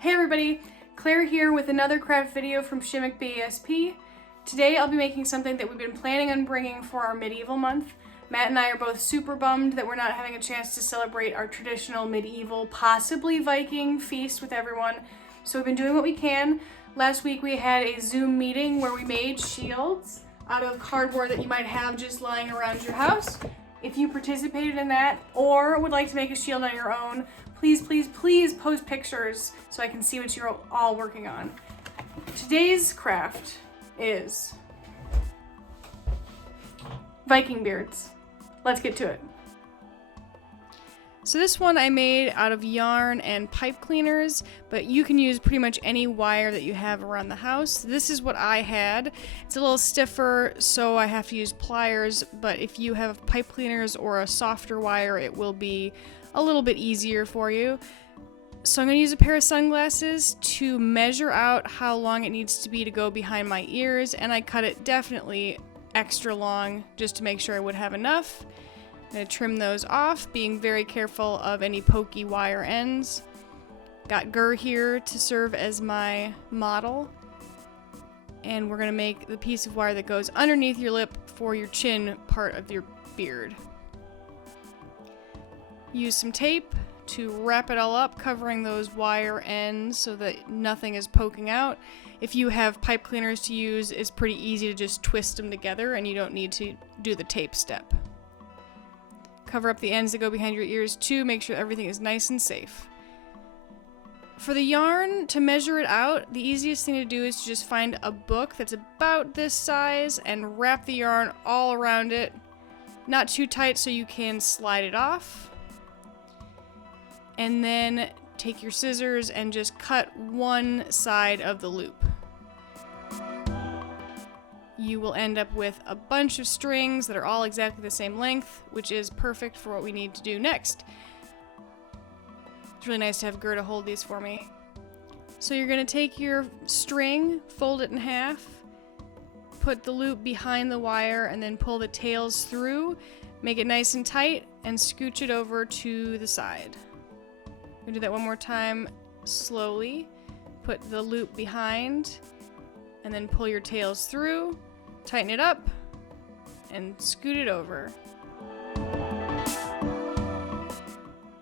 Hey everybody, Claire here with another craft video from Basp. Today I'll be making something that we've been planning on bringing for our medieval month. Matt and I are both super bummed that we're not having a chance to celebrate our traditional medieval, possibly Viking feast with everyone. So we've been doing what we can. Last week we had a Zoom meeting where we made shields out of cardboard that you might have just lying around your house. If you participated in that or would like to make a shield on your own, please post pictures so I can see what you're all working on. Today's craft is Viking Beards. Let's get to it. So this one I made out of yarn and pipe cleaners, but you can use pretty much any wire that you have around the house. This is what I had. It's a little stiffer, so I have to use pliers, but if you have pipe cleaners or a softer wire, it will be a little bit easier for you. So I'm going to use a pair of sunglasses to measure out how long it needs to be to go behind my ears, and I cut it definitely extra long just to make sure I would have enough. I'm going to trim those off, being very careful of any pokey wire ends. Got Gur here to serve as my model. And we're going to make the piece of wire that goes underneath your lip for your chin part of your beard. Use some tape to wrap it all up, covering those wire ends so that nothing is poking out. If you have pipe cleaners to use, it's pretty easy to just twist them together and you don't need to do the tape step. Cover up the ends that go behind your ears too, make sure everything is nice and safe. For the yarn, to measure it out, the easiest thing to do is to just find a book that's about this size and wrap the yarn all around it. Not too tight so you can slide it off. And then take your scissors and just cut one side of the loop. You will end up with a bunch of strings that are all exactly the same length, which is perfect for what we need to do next. It's really nice to have Gur to hold these for me. So you're going to take your string, fold it in half, put the loop behind the wire, and then pull the tails through, make it nice and tight, and scooch it over to the side. We'll do that one more time slowly. Put the loop behind, and then pull your tails through. Tighten it up and scoot it over.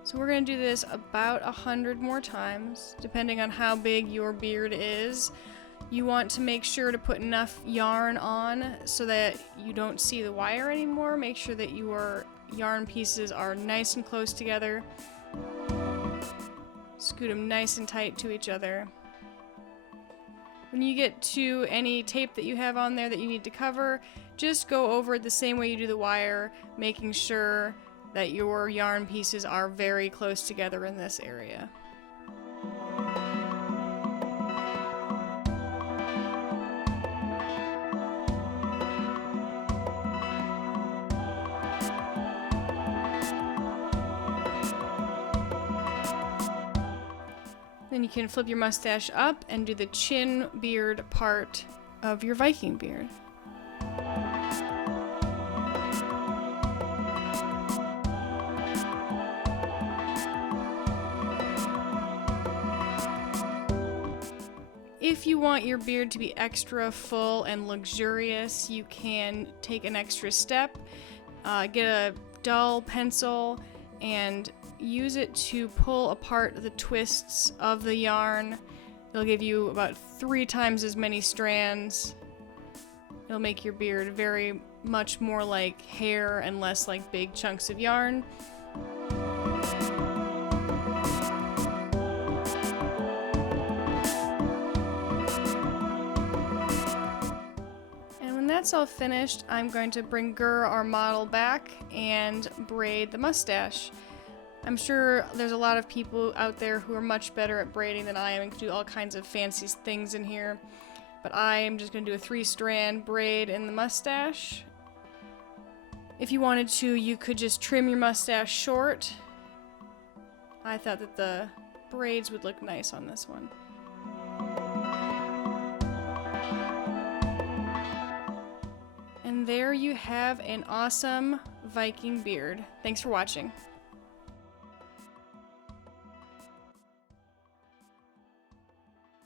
So we're going to do this about 100 more times, depending on how big your beard is. You want to make sure to put enough yarn on so that you don't see the wire anymore. Make sure that your yarn pieces are nice and close together. Scoot them nice and tight to each other. When you get to any tape that you have on there that you need to cover, just go over it the same way you do the wire, making sure that your yarn pieces are very close together in this area. Then you can flip your mustache up and do the chin beard part of your Viking beard. If you want your beard to be extra full and luxurious, you can take an extra step, get a dull pencil, and use it to pull apart the twists of the yarn. It'll give you about 3 times as many strands. It'll make your beard very much more like hair and less like big chunks of yarn. And when that's all finished, I'm going to bring Gur, our model, back and braid the mustache. I'm sure there's a lot of people out there who are much better at braiding than I am and can do all kinds of fancy things in here. But I am just going to do a 3-strand braid in the mustache. If you wanted to, you could just trim your mustache short. I thought that the braids would look nice on this one. And there you have an awesome Viking beard. Thanks for watching.